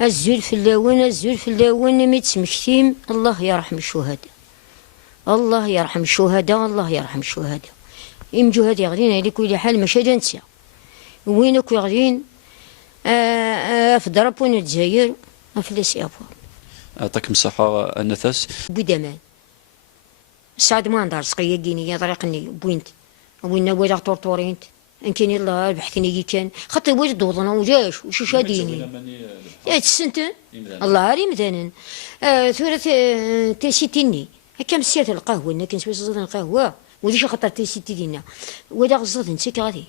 الزول في اللاون ما تسمكتيم. الله يرحم الشهداء، الله يرحم الشهداء، الله يرحم الشهداء. يمجو هادي غاديين على كل حال ماشي هذا نسى وينك غاديين في دربون الجزائر افلاس افوار. يعطيكم الصحة النفس. بودمان سعد ما ندار سقيا كينيا طريقني بوينت وين ولا طورطورينت ان كاين الله بحثني كان خاطر واجد دوضنا وجاش وش شاديني يا تسنتن الله علي مثلا ثورة تيسيتيني هكا مسيات القهوة انا كنسوي صدر القهوة وديش خاطر تيسيتي دينا ولا غزاد نسيك غادي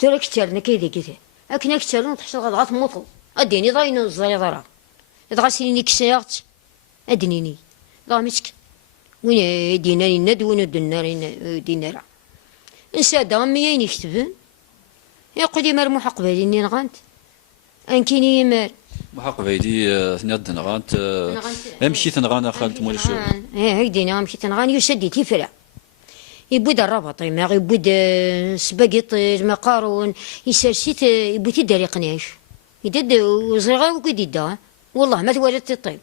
ثورة كثرنا كيدا كذا اكنا كثرنا تحت غضغط موطل اديني ضاين الزري ضرا تغسليني كسيات ادنيني ضا مسك وين ديناري ند وين دينارا انسى دامي يكتبن يقول لي مرموح قبالي اني نغانت انكيني مال محق فايدي ثنياد نغانت مشيت نغانا خالت مول الشوب هيدينا مشيت نغاني يسدي تيفرع يبود الربط ما يبود سباقيط المقارون يسرسيت يبود يداري قناش يدد وزرغا وكيديدا والله ما توالدت الطيب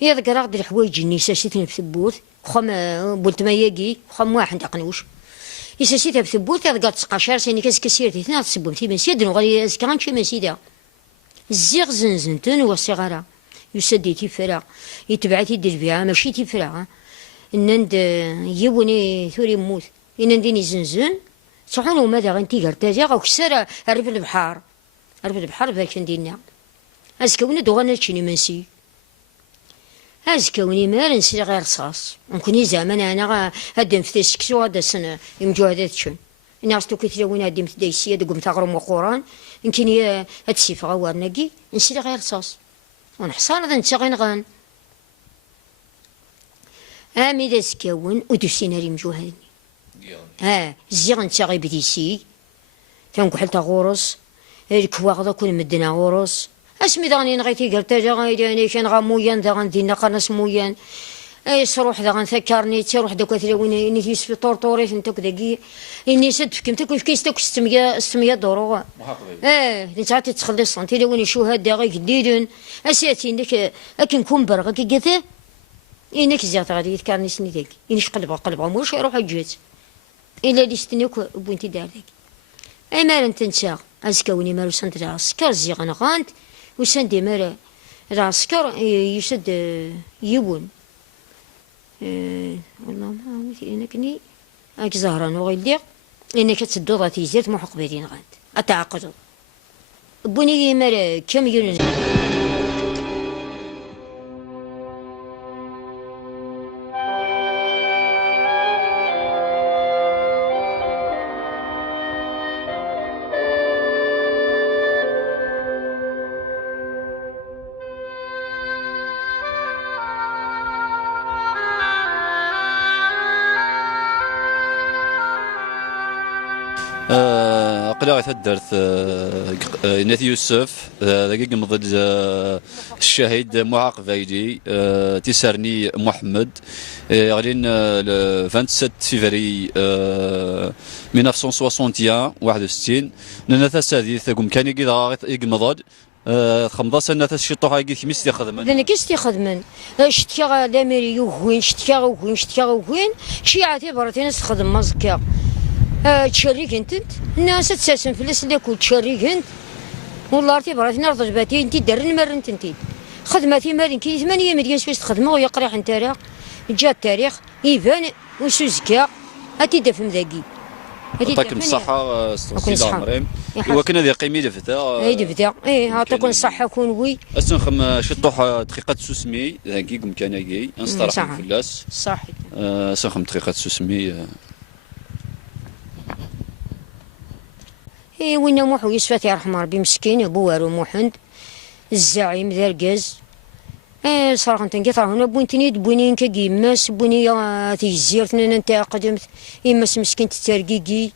هي ذاك راغد الحوايج اللي سرسيتني في ثبوت خم بولت ما ياقي خم واحد قنوش يسرسيتها في ثبوت هذا تسقاشر سيني كاس كسيرتي ثنا تسبهم في مسيدن وغادي اسكان شي مسيده الزيغ زنزنتن والصغارة يسدي تيفرا يتبعتي الدربيعة ماشي تيفرا النند يوني ثوري موت يننديني زنزن صحون وماذا غنتي قرتاجي غاو كسر عرف البحار عرف البحار باش نديرنا اسكوني دوغانا تشيني منسي اسكوني ما نسي غير رصاص نكوني زعما انا هاد نفتش كسو هذا السنه يمجو هذا تشن الناس تو كيتلاوين هادي متدايسيه دقم تغرم وقران يمكن هاد السيفه غوارناكي نسي غير رصاص ونحصان هذا نتا غين غان امي دا سكاون ودو سيناري مجوهرني زيغ نتا غي بديسي تنكحل تا غورس الكواغ كل مدنا غورس اسمي داني نغيتي قرتا غايداني كان غا مويان دا غندينا قناص مويان اي صروح دا غنفكرني تروح دا كثيرين ني في طورطوريت انت كداكي اني سد فكم تاكل كيس تاكل 600 دورو انت عاد تخلص انت لو شهداء غير جديدن اساتي انك اكن كومبر غير كذا انك زيات غادي يذكرني سني داك انيش قلب موش يروح الجيت الا اللي استنيك بنتي دار داك اي مال انت نسا اسكوني مال سنت راسكر زي غنغانت وسندي مال راسكر يسد يبون والله ما عرفت انكني اك زهران وغيدير انك تسدو ذاتي زيت محق بيدين غانت اتعقدوا بني مال كم يرن قلاغي تدرت ناثي يوسف ذاك مضد الشهيد معاق فايدي تيسارني محمد غاديين 27 فيفري 1961 ننثس هذه ثقم كان يقمضد خمضة نثس شطوها يجي كيميس تخدم انا كيس تخدمن شتيا داميري يوهوين شتيا وين شي عاتبرتي ناس تخدم مزكا تشريك انت الناس تساسن فلوس اللي كنت تشريك انت والله رتي براتي نرض جباتي انت درن مرنت انت خدمتي مالين كي 8 مليون سويس تخدمه ويقرا عن تاريخ جا التاريخ يبان وسوزكا هاتي دفم ذاكي يعطيكم الصحة استاذ عمرين وكنا ذي قيمي دفتا اي دفتا اي يعطيكم الصحة كون وي اسنخم شطوح دقيقة سوسمي ذاكي قم كان كي نستراح فلاس صحيح اسنخم دقيقة سوسمي اي وين موحو يوسف يرحم ربي مسكين بوارو موحند الزعيم ذا الكاز صراحة تنقطع هنا بوينتني بوينين كيماس بويني تيزيرتنا انت قدمت يماس مسكين تترقيقي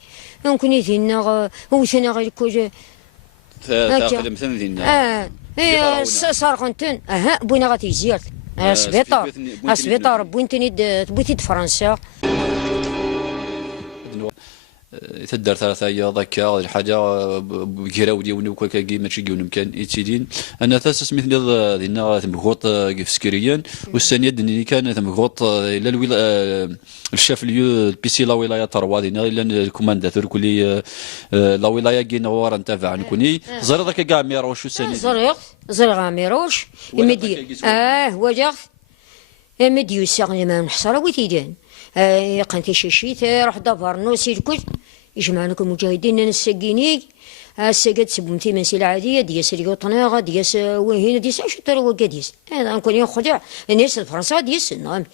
نكوني ذينا وثنا غير كوجا تقدم ثنا ذينا صراحة بوينا غاتيزيرت سبيطار بوينتني بويتي فرنسا تدار ثلاثة أيام ذاك الحاجة بجراو ديوني وكاكي ماشي كيون مكان يتيدين أنا ثاس مثل دينا تمغوط كيف سكريان والثانية دني كان تمغوط إلى الشاف ليو البيسي لا ولاية تروا دينا إلى الكومانداتور كلي لا ولاية كينا ورا نتابع نكوني زر ذاك كاع ميروش والثانية زرغ ميروش يمدي وجغ يمدي يساغني ما نحصر ويتيدان قنتي شيشيت روح دبر نوسي الكل يجمعنا المجاهدين نسقيني السقد سبمتي من سلعة عادية دياس اليوطناغ دياس وهنا دياس عشو ترى وقديس هذا نكون يخدع الناس الفرنسا دياس نعم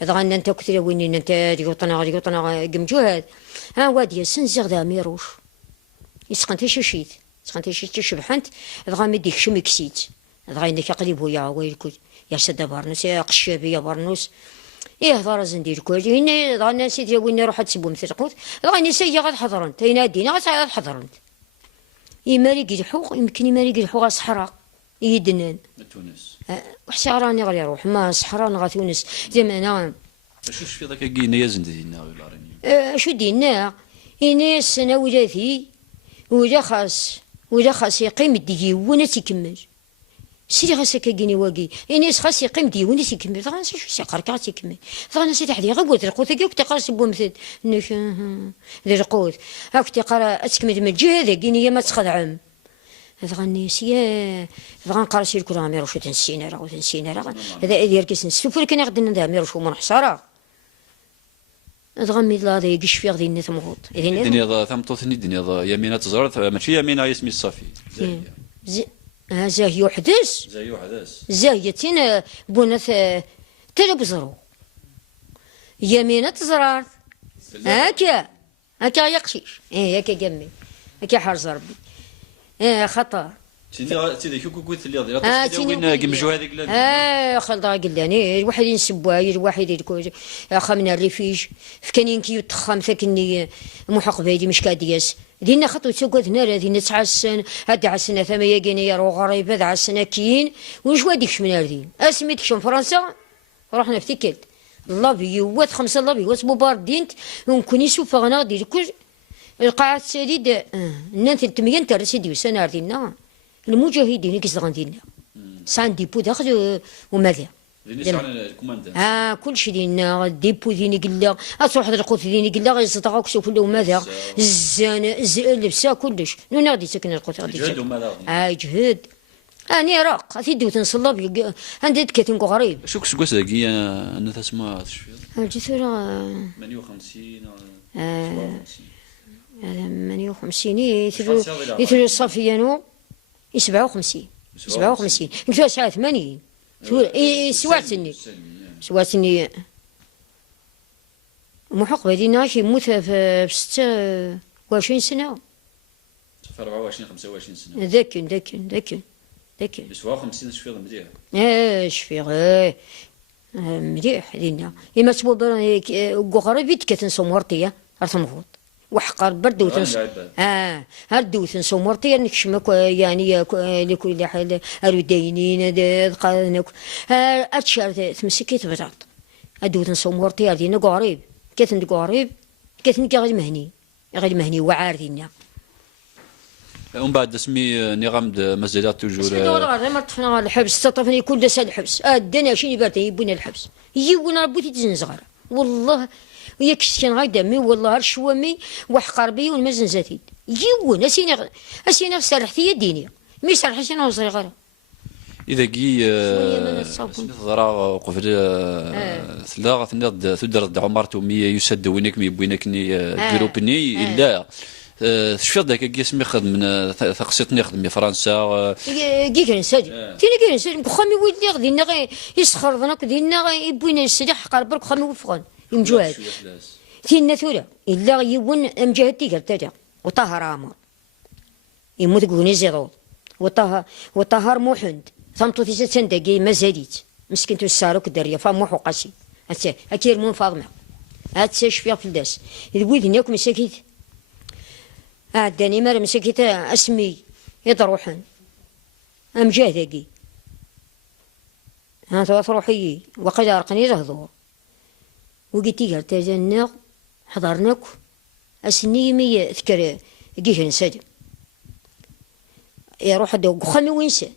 هذا غانا انت كثير وين انت اليوطناغ قمجوهاد ها ودياس نزغ ذا ميروش يسقنتي شيشيت سقنتي شيشيت شبحنت هذا غا مديك شمكسيت هذا غا انك قريب يا ويلكل يا سد برنوس يا قشابي يا برنوس يهضر زندير كل هنا ضانا سيدي وين روح تسبو مثل قوت ضاني سيا غاد حضرنت هنا دينا غاد حضرنت يماري يلحو يمكن يماري يلحو صحراء يدنان تونس وحشي راني غير يروح ما صحراء غا تونس زعما انا شوف في ذاك كينا يا زندينا ولا راني شو دينا هنا السنه ولا خاص يقيم ديونا تيكمل سيدي غاسا كاكيني واقي يعني خاص يقيم ديوني تيكمل غا شو سيقركا تيكمل غا سيدي حدي غا قلت القوت كي كنت قارس بو مثل نك القوت ها كنت قرا تكمل من الجهه هذا كيني ما تخدعم هذا غنيسيا غا نقرا الكل راه ميروش تنسينا راه هذا يركز نسوف كان يغدنا ذا ميروش ومن حصاره هذا غمي لا ذا يقش في غدي نت مغوط الدنيا ثمطوثني الدنيا يمينه تزرر ماشي يمينه اسمي الصافي زاهي وحدس زاهي تين بونث تلبزرو يمينة تزرار هكا يقشيش هكا جمي هكا حرز ربي خطر تيدي كوكو قلت لي وين قمجوا هذيك خلطة قلاني الواحد ينسبوها الواحد يقول خمنا الريفيج فكان كي يتخم ثكني محق بيدي مش كادياس دينا خطوة سوقت نار دينا 9 سنة هاد عسنا ثمانية جنيه رو غريب هاد عسنا كين وش واديكش من هذين اسميتكش من فرنسا رحنا افتكلت لابي وات 5 لابي وات بوباردينت ونكون يسوف غنادي كل القاعة السديد نانت 300 ترسيدي وسنة دينا المجاهدين كيس غندينا سان ديبو داخل وماذا كل شيء دينا ديبو ديني قلا تروح القوت ديني قلا غير صدقك شوف له ماذا الزان اللبسه كلش نو غادي ساكن القوت غادي جهد وماذا جهد اني راق تيدو تنصلب عندي كاتين غريب شو كسكوس داكي انا تسمع شويه جيتو 58 58 يثلو الصافيانو 57 قلت ساعة 80 سواتني محق بدينا شي يموت في 26 سنة في 24 25 سنة ذاك بس 50 شفيغ مليح شفيغ مليح دينا إما تبوب غربيت كتنسو مرطية رثمغوط وحقر برد هردو ثنسو مرطي نكشمك يعني لكل حال الودينين قانك اتشار تمسكيت بطاط ادو ثنسو مرطي دينا قريب كتن قريب كتن غير مهني وعار دينا ومن بعد اسمي نغمد مازالات توجور ما طفنا الحبس تطفني كل سنه الحبس الدنيا شي بارت يبون الحبس يبون ربوتي تزنزغر والله وياك كان غادا مي والله الشوامي وحقر بي والمزن زاتيد يون اسينا سرحتي ديني مي سرحتي انا صغيره اذا كي ضرا قفل ثلاثه تدر عمرتو مي يسد وينك مي بوينكني جروبني الا شفت ذاك كي اسمي خدم ثقسيتني خدمي فرنسا كي كان سادي تيني كان سادي خامي ولدي غدينا غي يسخر ظنك دينا غي يبوينا السلاح قرب خامي وفغان يمجوهد تينا ثورة إلا يون مجاهدتي قلت وطهر عمر يموت قوني زيرو وطهر موحند ثمتو في سندقي مازاليت مسكنتو الساروك الدرية فموحو قاسي أكير مون فاضمة هاتساش فيها في الداس الويد نياك مساكيت داني مار مساكيت اسمي يضروحن مجاهدقي ها تروحي وقد أرقني رهضور وقلتي قالت جناغ حضرناك أسني مي ذكر جيه نسادم يروح هذا خامي وينسى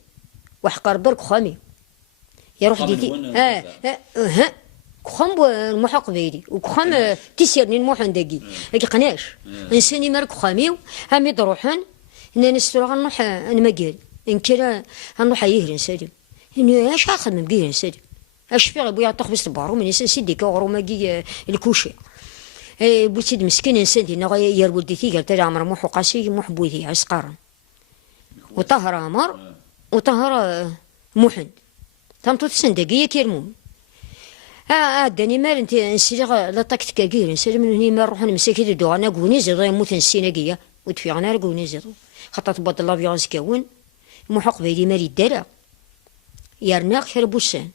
وحقر برك خامي يروح ديتي كخام المحق بيدي وكخام تيسيرني المحن دقي لكن قناش إنساني مارك خاميو هم يروحن إن نسترى غنروح أنا ما قال إن كلا غنروح يهرن سادم إنه إيش أخدم بيه نسادم اش في غير بويا طخ بس بارو من انسان سيدي كغرو ماكي الكوشي بوتيد مسكين انسان دينا غير يا ولدي تي قال تاع عمر موحو قاسي موح بويدي عسقارن وطهر عمر وطهر محن تمطو تسندقيه كيرمون داني مال انت نسيغ لا طاكت كاكير نسال من هنا ما نروح نمسكي دو انا كوني زيدو يموت نسيناكيه ودفي انا كوني زيدو خطات بوط لافيون سكاون محق بيدي مالي الدرا يرناق حربوسان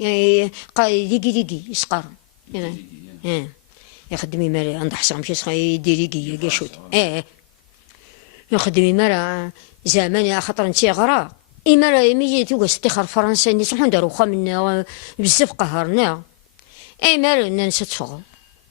يعني ديكي يسقر يخدمي مال عند حسام شي صاي ديكي كاشوت يخدمي مال زمان خاطر نتي غرا مال مي توقس تخر فرنسا ني صحون دارو خامنا بزاف قهرنا مال نستفغ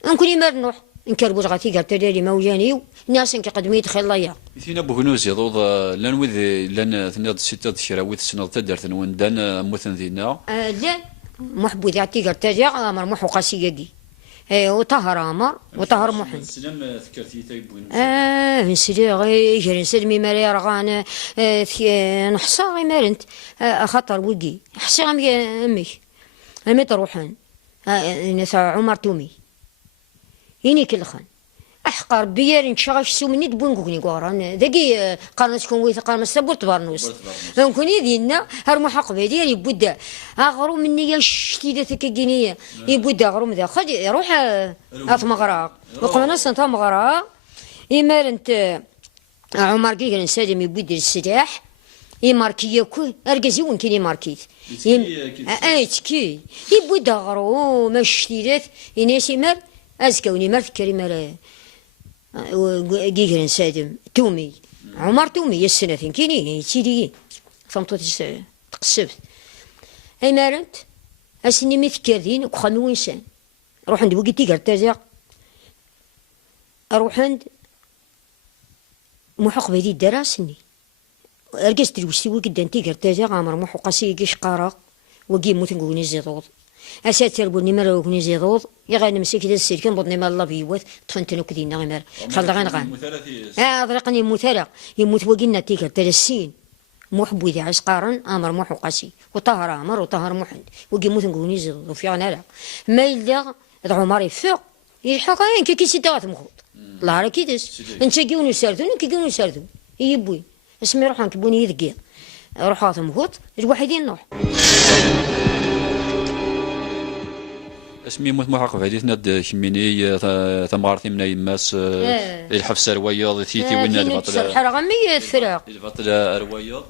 نكوني مال نروح نكربو غاتي قالت لي ما وجاني الناس كيقدموا يدخل الله ثينا بوغنوز يضوض لان وذ لان ثنيض ستة شراويت سنة تدرت نون دان مثن ذينا لا محبوذ يعطي قالت لي امر محو قاسيقي وطهر عمر وطهر محمد سلام ذكرتي تاي بوغنوز نسري غير نسلمي مالي رغان نحصى غي مالنت خاطر وقي حصي امي امي تروحن عمر تومي يني كل خان احقر بيار نشغل سومني دبون كوني قران دقي قرن تكون ويث قرن سبورت بارنوس كوني دينا هر محق بيدي يبدا اغرو مني شتيده كينيه يبدا غرو ذا خد يروح اطمغرا وقنا سنتا مغرا يمال انت عمر كي نسالم يبدا السلاح يماركي ياكو ارجزي وين كاين ماركيت تكي يبدا غرو ما شتيدات يناسي مال أزكوني ما فكري مال جيجرن سادم تومي عمر تومي السنتين كيني تيدي فهمتو تقسبت أي مارنت أسني متكردين وخامي وإنسان روح عند وقتي قال تازع أروح عند محق بدي الدراسني أرجست الوستي وقدان تيقر تازع عمر محو قاسي كيش قارق وقيم موت نقولني زيضوض أساتر بني مرة وكني زيضوض يغاني مسك ذا السير كان بطني مال الله بيوث تفنتنو كدينا غير خلد غان غان ضرقني مثالة يموت وقلنا تيكر تلسين محبو ذي عسقارن أمر محو قاسي وطهر عمر وطهر محمد وقي موت نقولني زيضوض وفي عنالا ما يلدا عمر يفوق يلحقين كي سيدات مخوط الله على كيدس نتشاكيونو ساردون كيكونو ساردون يبوي اسمي روحان كبوني يذقي روحات مخوط الوحيدين نروح اسمي موت محقق في حديثنا كميني ثمغارتي من يماس الحفص الروايض ثيتي وين البطل الحرغمية الفراق البطل الروايض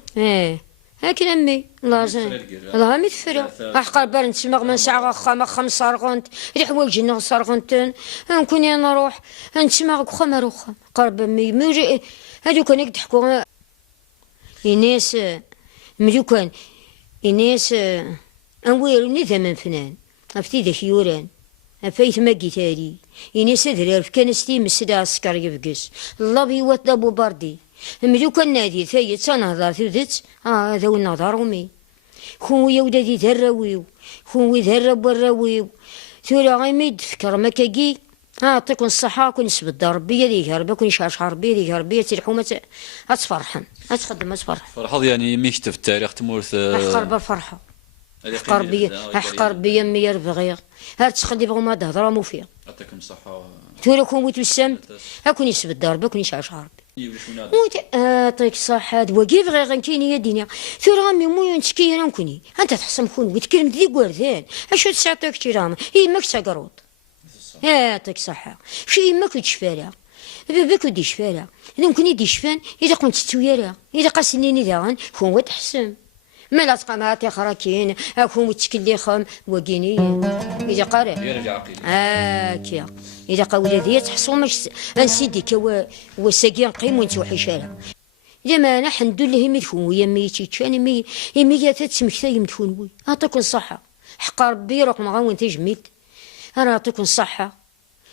هاكن امي الله زين الله امي الفراق احقر بار نسمع من ساعه خمس صارغنت ريح وجهنا صارغنتن نكوني نروح نسمع خما روخا قرب امي موجي هادو كان يضحكوا الناس مليوكان الناس انويروني ثمن فنان أفتي ذاك يوران أفايت ماكي تالي إني سدري في كان ستي مسدا عسكر يفقس الله بيوات أبو باردي مليو كان نادي ثايت سنهضر ثوذت هذا النظر ومي خويا ولادي ذراويو خوي ذرب وراويو ثورا غيمي تفكر مكاكي أعطيكم الصحة كون نسبد ربي ذيك ربي كون يشعش ربي ذيك ربي تلحومة أتفرحن أتخدم أتفرح فرحض يعني ميكتب في التاريخ تمورث أحقر بالفرحة أحقر بيا مير بغير هاد تخلي بغو ما تهضر مو فيها يعطيكم الصحة تورا كون ويتو السمت هاكون يسبد ربي كون يشعش ربي يعطيك الصحة وكي بغي غنكيني يا دنيا ثورا غامي مو نتكي انا نكوني انت تحسن كون ويتكلم ذي وردان اشو تسعطيك تيرام هي ماك تقرود يعطيك الصحة شي ماك تشفالها باباك ودي شفالها اذا نكوني دي شفان اذا كنت تسويرها اذا قاسنيني داغن هو تحسن ما لا تبقى معاك خراكين اكون متكلخم وكيني اذا قارئ كيا اذا قاولي ذي تحصل مش انسيدي كوا وساقين قيم وانت وحشاله اذا ما انا الحمد لله مدفون ويا ميتي تشاني مي تسمكتي مدفون وي يعطيكم الصحه حق ربي رقم غا وانت جميت انا يعطيكم الصحه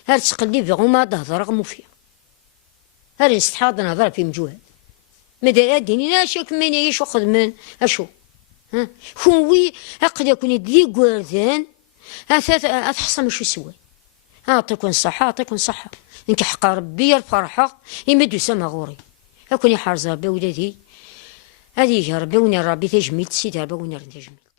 هاد تقلي بغو ما تهضر غمو فيها هذا نستحاض نهضر في مجوهد ماذا ديني شاك من يعيش وخدمن اشو ها كونوي هقد يكون يدي قوردان أتحصل شو سوى أعطيكم صحة أعطيكم صحة إنك حق ربي الفرحة يمدو سما غوري أكون يحرز ربي ولادي هذه يجي ربي وني ربي تجميل سيدي ربي وني تجميل